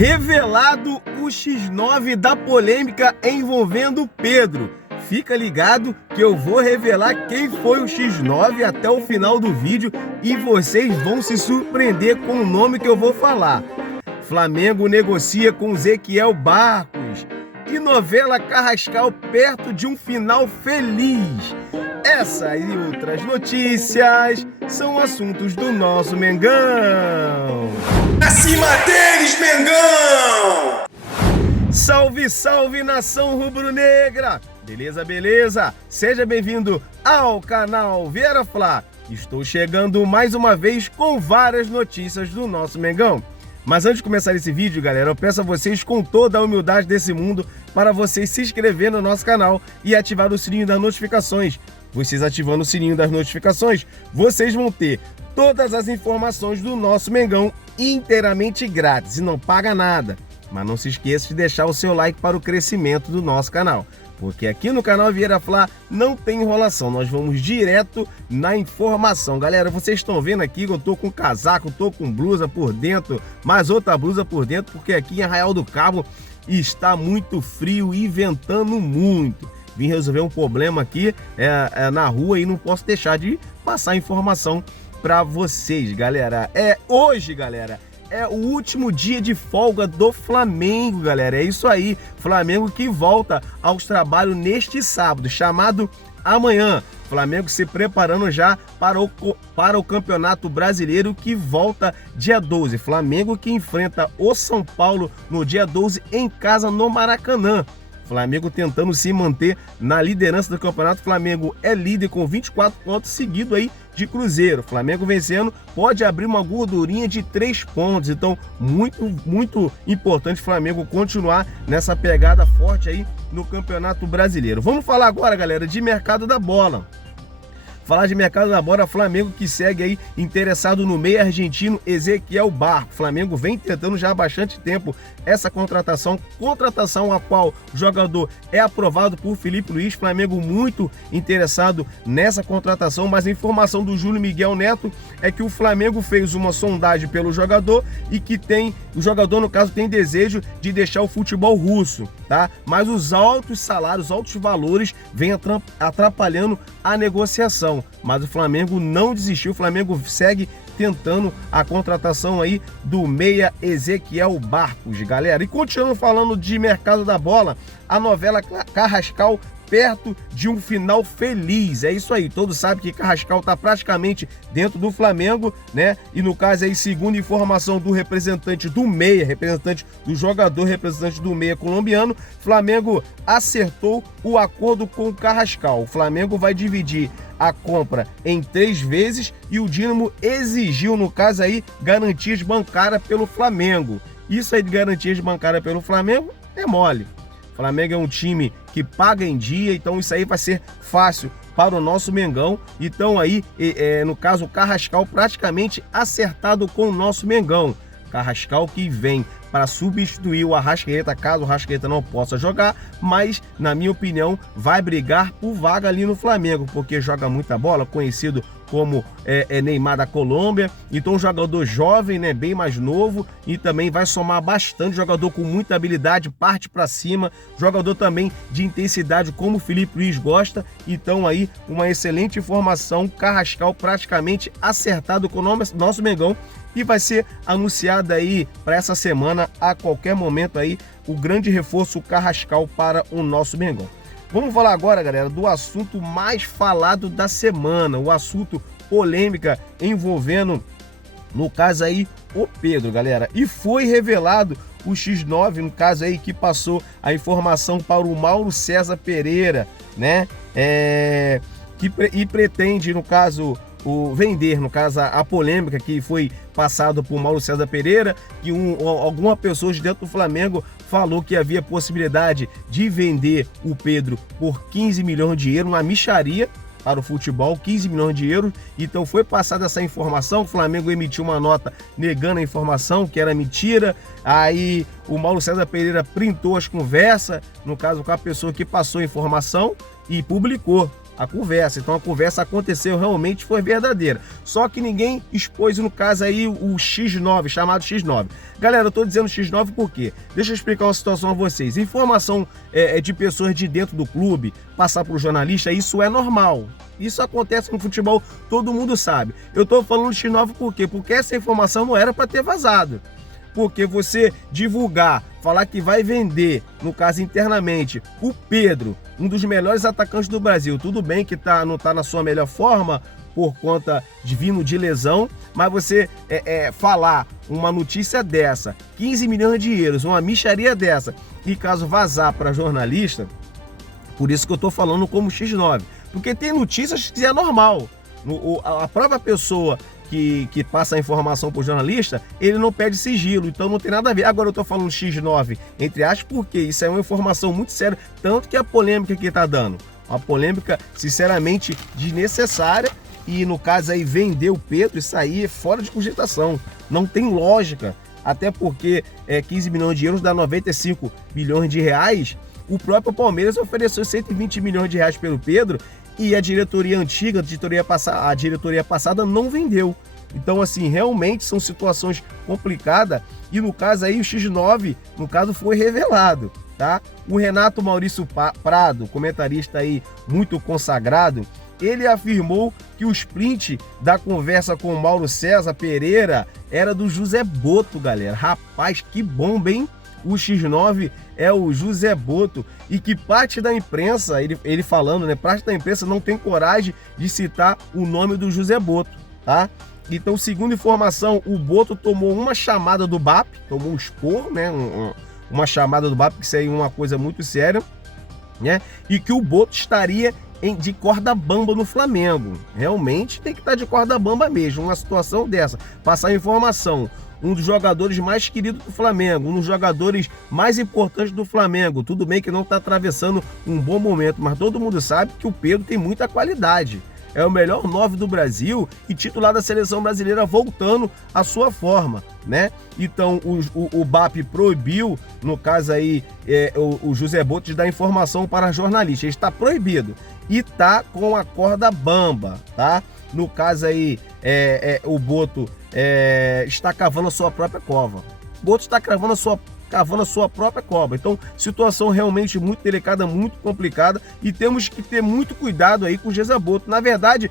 Revelado o X9 da polêmica envolvendo Pedro. Fica ligado que eu vou revelar quem foi o X9 até o final do vídeo e vocês vão se surpreender com o nome que eu vou falar. Flamengo negocia com Ezequiel Barcos e novela Carrascal perto de um final feliz. Essa e outras notícias são assuntos do nosso Mengão. Acima deles, Mengão! Salve, salve, nação rubro-negra! Beleza, beleza? Seja bem-vindo ao canal Vieira Fla. Estou chegando mais uma vez com várias notícias do nosso Mengão. Mas antes de começar esse vídeo, galera, eu peço a vocês com toda a humildade desse mundo para vocês se inscreverem no nosso canal e ativar o sininho das notificações. Vocês ativando o sininho das notificações, vocês vão ter todas as informações do nosso Mengão inteiramente grátis e não paga nada. Mas não se esqueça de deixar o seu like para o crescimento do nosso canal, porque aqui no canal Vieira Fla não tem enrolação, nós vamos direto na informação. Galera, vocês estão vendo aqui que eu tô com casaco, tô com blusa por dentro, mais outra blusa por dentro, porque aqui em Arraial do Cabo está muito frio e ventando muito. Vim resolver um problema aqui na rua e não posso deixar de passar informação para vocês, galera. Hoje, galera, é o último dia de folga do Flamengo, galera. É isso aí, Flamengo que volta aos trabalhos neste sábado, chamado amanhã. Flamengo se preparando já para o Campeonato Brasileiro que volta dia 12. Flamengo que enfrenta o São Paulo no dia 12 em casa no Maracanã. Flamengo tentando se manter na liderança do campeonato. Flamengo é líder com 24 pontos, seguido aí de Cruzeiro. Flamengo vencendo pode abrir uma gordurinha de 3 pontos. Então, muito importante o Flamengo continuar nessa pegada forte aí no Campeonato Brasileiro. Vamos falar agora, galera, de mercado da bola. Falar de mercado da bola, Flamengo que segue aí interessado no meio argentino Ezequiel Barcos. Flamengo vem tentando já há bastante tempo essa contratação a qual o jogador é aprovado por Felipe Luiz. Flamengo muito interessado nessa contratação, mas a informação do Júlio Miguel Neto é que o Flamengo fez uma sondagem pelo jogador e que o jogador, no caso, tem desejo de deixar o futebol russo, tá? Mas os altos salários, altos valores vêm atrapalhando a negociação. Mas o Flamengo não desistiu, o Flamengo segue tentando a contratação aí do meia Ezequiel Barcos, galera. E continuando falando de mercado da bola, a novela Carrascal perto de um final feliz. É isso aí, todos sabem que Carrascal tá praticamente dentro do Flamengo, né? E no caso aí, segundo informação do representante do meia, representante do jogador, representante do meia colombiano, Flamengo acertou o acordo com o Carrascal. O Flamengo vai dividir a compra em 3 vezes e o Dínamo exigiu, no caso aí, garantias bancárias pelo Flamengo. Isso aí de garantias bancárias pelo Flamengo é mole. O Flamengo é um time que paga em dia, então isso aí vai ser fácil para o nosso Mengão. Então aí, no caso, o Carrascal praticamente acertado com o nosso Mengão. Carrascal que vem para substituir o Arrascaeta, caso o Arrascaeta não possa jogar, mas, na minha opinião, vai brigar por vaga ali no Flamengo, porque joga muita bola, conhecido como Neymar da Colômbia. Então, um jogador jovem, né, bem mais novo, e também vai somar bastante, jogador com muita habilidade, parte para cima, jogador também de intensidade, como o Felipe Luiz gosta. Então, aí, uma excelente informação, Carrascal praticamente acertado com o nosso Mengão, e vai ser anunciado aí para essa semana, a qualquer momento aí, o grande reforço Carrascal para o nosso Mengão. Vamos falar agora, galera, do assunto mais falado da semana, o assunto polêmica envolvendo, no caso aí, o Pedro, galera. E foi revelado o X9, no caso aí, que passou a informação para o Mauro César Pereira, né? E pretende, no caso, vender, no caso, a polêmica que foi passada por Mauro César Pereira, que alguma pessoa de dentro do Flamengo falou que havia possibilidade de vender o Pedro por 15 milhões de euros, uma mixaria para o futebol, 15 milhões de euros. Então foi passada essa informação, o Flamengo emitiu uma nota negando a informação, que era mentira. Aí o Mauro César Pereira printou as conversas, no caso com a pessoa que passou a informação, e publicou a conversa. Então a conversa aconteceu, realmente foi verdadeira. Só que ninguém expôs, no caso aí, o X9, chamado X9. Galera, eu tô dizendo X9 por quê? Deixa eu explicar uma situação a vocês. Informação de pessoas de dentro do clube, passar por jornalista, isso é normal. Isso acontece no futebol, todo mundo sabe. Eu tô falando X9 por quê? Porque essa informação não era para ter vazado. Porque você divulgar, falar que vai vender, no caso internamente, o Pedro, um dos melhores atacantes do Brasil, tudo bem que não tá na sua melhor forma por conta de vindo de lesão, mas você falar uma notícia dessa, 15 milhões de euros, uma mixaria dessa, e caso vazar para jornalista, por isso que eu tô falando como X9, porque tem notícias que é normal, a própria pessoa que passa a informação para o jornalista, ele não pede sigilo, então não tem nada a ver. Agora eu estou falando X9, entre aspas, porque isso é uma informação muito séria, tanto que a polêmica que está dando, uma polêmica, sinceramente, desnecessária, e no caso aí, vender o Pedro, isso aí é fora de cogitação, não tem lógica, até porque 15 milhões de euros dá 95 milhões de reais, o próprio Palmeiras ofereceu 120 milhões de reais pelo Pedro, e a diretoria antiga, a diretoria passada não vendeu. Então, assim, realmente são situações complicadas. E no caso aí, o X9, no caso, foi revelado, tá? O Renato Maurício Prado, comentarista aí muito consagrado, ele afirmou que o sprint da conversa com o Mauro César Pereira era do José Boto, galera. Rapaz, que bomba, hein? O X9 é o José Boto, e que parte da imprensa, ele falando, né, parte da imprensa não tem coragem de citar o nome do José Boto, tá? Então, segundo informação, o Boto tomou uma chamada do BAP, tomou um esporro, né, uma chamada do BAP, que isso aí é uma coisa muito séria, né, e que o Boto estaria de corda bamba no Flamengo. Realmente tem que estar de corda bamba mesmo, uma situação dessa, passar informação. Um dos jogadores mais queridos do Flamengo, um dos jogadores mais importantes do Flamengo. Tudo bem que não está atravessando um bom momento, mas todo mundo sabe que o Pedro tem muita qualidade. É o melhor 9 do Brasil e titular da seleção brasileira voltando à sua forma, né? Então o BAP proibiu, no caso aí, o José Boto de dar informação para jornalistas. Ele está proibido e está com a corda bamba, tá? No caso aí, o Boto está cavando a sua própria cova. O Boto está cavando a sua própria cova. Então, situação realmente muito delicada, muito complicada, e temos que ter muito cuidado aí com o José Boto. Na verdade,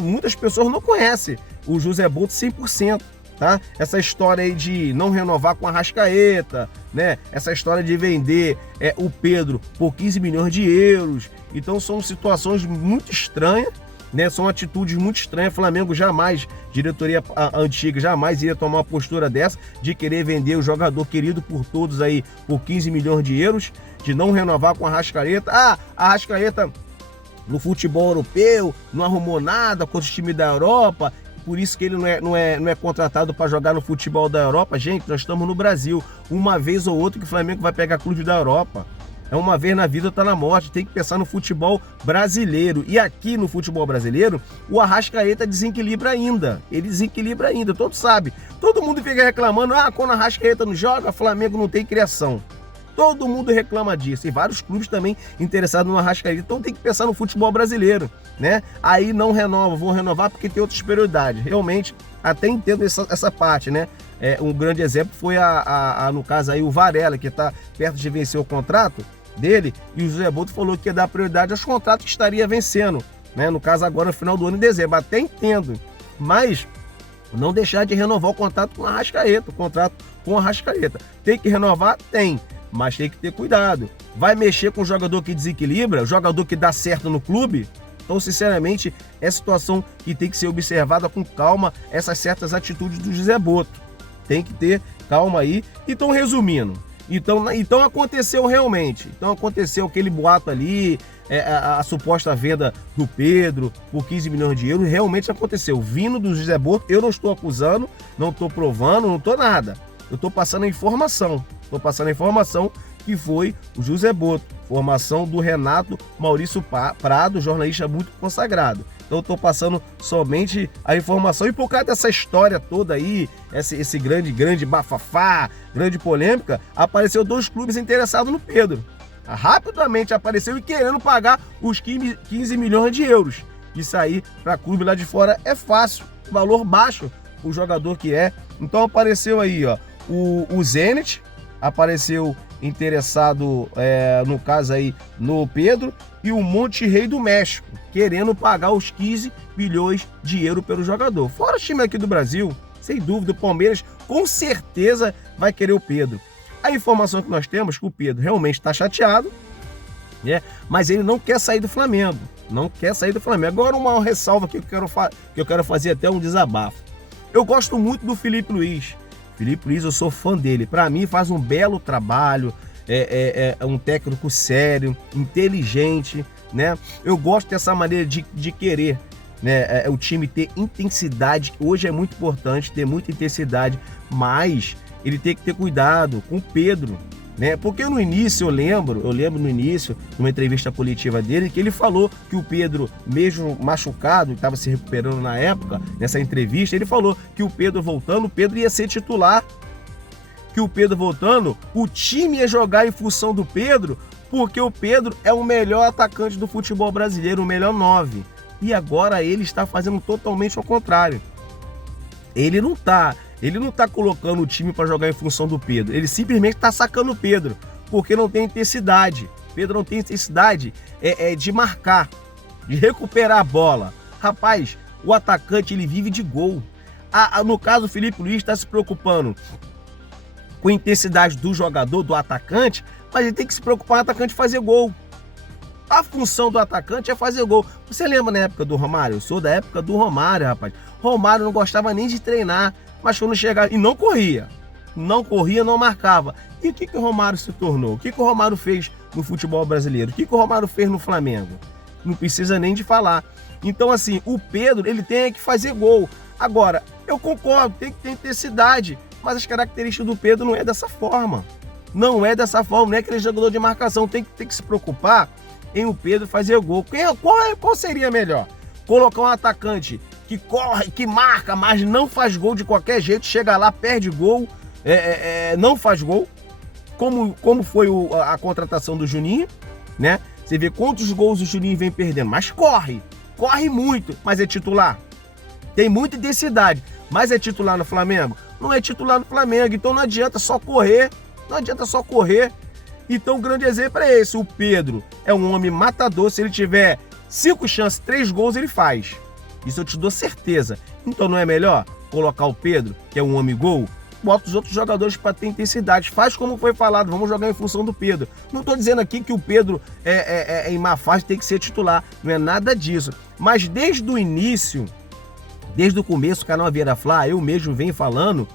muitas pessoas não conhecem o José Boto 100%. Tá? Essa história aí de não renovar com a Arrascaeta, né? Essa história de vender o Pedro por 15 milhões de euros. Então são situações muito estranhas, né? São atitudes muito estranhas. Flamengo jamais, diretoria antiga, jamais iria tomar uma postura dessa, de querer vender o jogador querido por todos aí por 15 milhões de euros, de não renovar com a Arrascaeta. A Arrascaeta no futebol europeu não arrumou nada com os times da Europa, por isso que ele não é contratado para jogar no futebol da Europa. Gente, nós estamos no Brasil. Uma vez ou outra que o Flamengo vai pegar clube da Europa. É uma vez na vida, tá na morte. Tem que pensar no futebol brasileiro. E aqui no futebol brasileiro, o Arrascaeta desequilibra ainda. Ele desequilibra ainda, todos sabem. Todo mundo fica reclamando, quando o Arrascaeta não joga, o Flamengo não tem criação. Todo mundo reclama disso, e vários clubes também interessados no Arrascaeta. Então tem que pensar no futebol brasileiro, né? Aí não renova, vou renovar porque tem outras prioridades. Realmente, até entendo essa parte, né? Um grande exemplo foi no caso aí, o Varela, que está perto de vencer o contrato dele, e o José Boto falou que ia dar prioridade aos contratos que estaria vencendo, né? No caso agora, no final do ano, em dezembro. Até entendo, mas não deixar de renovar o contrato com o Arrascaeta. Tem que renovar? Tem. Mas tem que ter cuidado. Vai mexer com o jogador que desequilibra, o jogador que dá certo no clube? Então, sinceramente, é situação que tem que ser observada com calma, essas certas atitudes do José Boto. Tem que ter calma aí. Então, resumindo, então aconteceu realmente. Então aconteceu aquele boato ali, a suposta venda do Pedro por 15 milhões de euros, realmente aconteceu. Vindo do José Boto, eu não estou acusando, não estou provando, não estou nada. Eu estou passando a informação. Que foi o José Boto, formação do Renato Maurício Prado, jornalista muito consagrado. Então eu estou passando somente a informação. E por causa dessa história toda aí, esse grande bafafá, grande polêmica, apareceu 2 clubes interessados no Pedro. rapidamente apareceu e querendo pagar os 15 milhões de euros. Isso aí, para clube lá de fora, é fácil, valor baixo o jogador que é. Então apareceu aí, ó, o Zenit, apareceu interessado, no caso aí, no Pedro, e o Monterrey do México, querendo pagar os 15 milhões de euros pelo jogador. Fora o time aqui do Brasil, sem dúvida, o Palmeiras com certeza vai querer o Pedro. A informação que nós temos é que o Pedro realmente está chateado, né? Mas ele não quer sair do Flamengo. Não quer sair do Flamengo. Agora uma ressalva aqui que eu quero fazer até um desabafo. Eu gosto muito do Felipe Luiz. Felipe Luiz, eu sou fã dele. Para mim faz um belo trabalho, é um técnico sério, inteligente, né? Eu gosto dessa maneira de querer, né? O time ter intensidade. Hoje é muito importante ter muita intensidade, mas ele tem que ter cuidado com o Pedro, né? Porque no início eu lembro no início, numa entrevista coletiva dele, que ele falou que o Pedro, mesmo machucado, estava se recuperando na época, nessa entrevista, ele falou que o Pedro voltando, o Pedro ia ser titular, que o Pedro voltando, o time ia jogar em função do Pedro, porque o Pedro é o melhor atacante do futebol brasileiro, o melhor 9. E agora ele está fazendo totalmente ao contrário. Ele não tá colocando o time para jogar em função do Pedro. Ele simplesmente está sacando o Pedro, porque não tem intensidade. Pedro não tem intensidade de marcar, de recuperar a bola. Rapaz, o atacante ele vive de gol. No caso, o Felipe Luiz está se preocupando com a intensidade do jogador, do atacante, mas ele tem que se preocupar no atacante fazer gol. A função do atacante é fazer gol. Você lembra na época do Romário? Eu sou da época do Romário, rapaz. Romário não gostava nem de treinar, mas quando chegava, e não corria, não marcava. E o que o Romário se tornou? O que o Romário fez no futebol brasileiro? O que o Romário fez no Flamengo? Não precisa nem de falar. Então, assim, o Pedro, ele tem que fazer gol. Agora, eu concordo, tem que ter intensidade, mas as características do Pedro não é dessa forma. Não é dessa forma, não é aquele jogador de marcação. Tem que se preocupar em o Pedro fazer gol. Qual seria melhor? Colocar um atacante que corre, que marca, mas não faz gol de qualquer jeito, chega lá, perde gol, não faz gol, como foi a contratação do Juninho, né? Você vê quantos gols o Juninho vem perdendo, mas corre muito, mas é titular. Tem muita intensidade, mas é titular no Flamengo? Não é titular no Flamengo, então não adianta só correr, Então o grande exemplo é esse, o Pedro é um homem matador, se ele tiver 5 chances, 3 gols ele faz. Isso eu te dou certeza. Então não é melhor colocar o Pedro, que é um homem gol, bota os outros jogadores para ter intensidade. Faz como foi falado, vamos jogar em função do Pedro. Não estou dizendo aqui que o Pedro em má fase tem que ser titular, não é nada disso. Mas desde o início, desde o começo do canal Vieira Fla, eu mesmo venho falando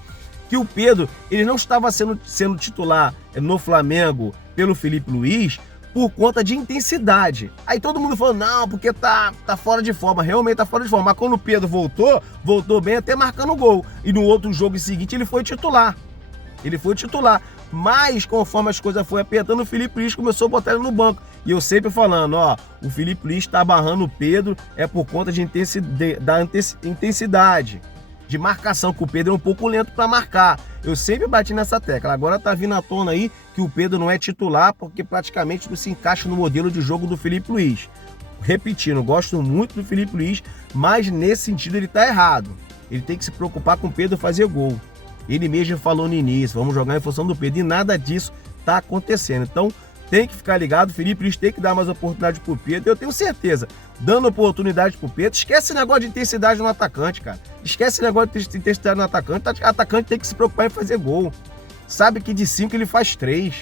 que o Pedro ele não estava sendo titular no Flamengo pelo Felipe Luiz por conta de intensidade. Aí todo mundo falou, não, porque tá fora de forma, realmente tá fora de forma. Mas quando o Pedro voltou bem até marcando gol. E no outro jogo seguinte ele foi titular. Mas conforme as coisas foram apertando, o Felipe Luiz começou a botar ele no banco. E eu sempre falando, o Felipe Luiz tá barrando o Pedro por conta da intensidade de marcação, que o Pedro é um pouco lento para marcar. Eu sempre bati nessa tecla. Agora tá vindo à tona aí que o Pedro não é titular porque praticamente não se encaixa no modelo de jogo do Felipe Luiz. Repetindo, gosto muito do Felipe Luiz, mas nesse sentido ele tá errado. Ele tem que se preocupar com o Pedro fazer gol. Ele mesmo falou no início, vamos jogar em função do Pedro, e nada disso tá acontecendo. Então tem que ficar ligado, o Felipe Luiz tem que dar mais oportunidade pro Pedro. Eu tenho certeza, dando oportunidade pro Pedro, esquece esse negócio de intensidade no atacante, cara. Esquece esse negócio de intensidade no atacante. O atacante tem que se preocupar em fazer gol. Sabe que de 5 ele faz 3.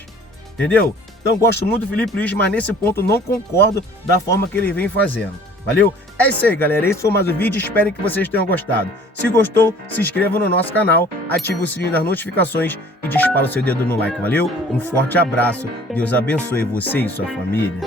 Entendeu? Então gosto muito do Felipe Luiz, mas nesse ponto não concordo da forma que ele vem fazendo. Valeu? É isso aí, galera. Esse foi mais um vídeo. Espero que vocês tenham gostado. Se gostou, se inscreva no nosso canal, ative o sininho das notificações e dispara o seu dedo no like. Valeu? Um forte abraço. Deus abençoe você e sua família.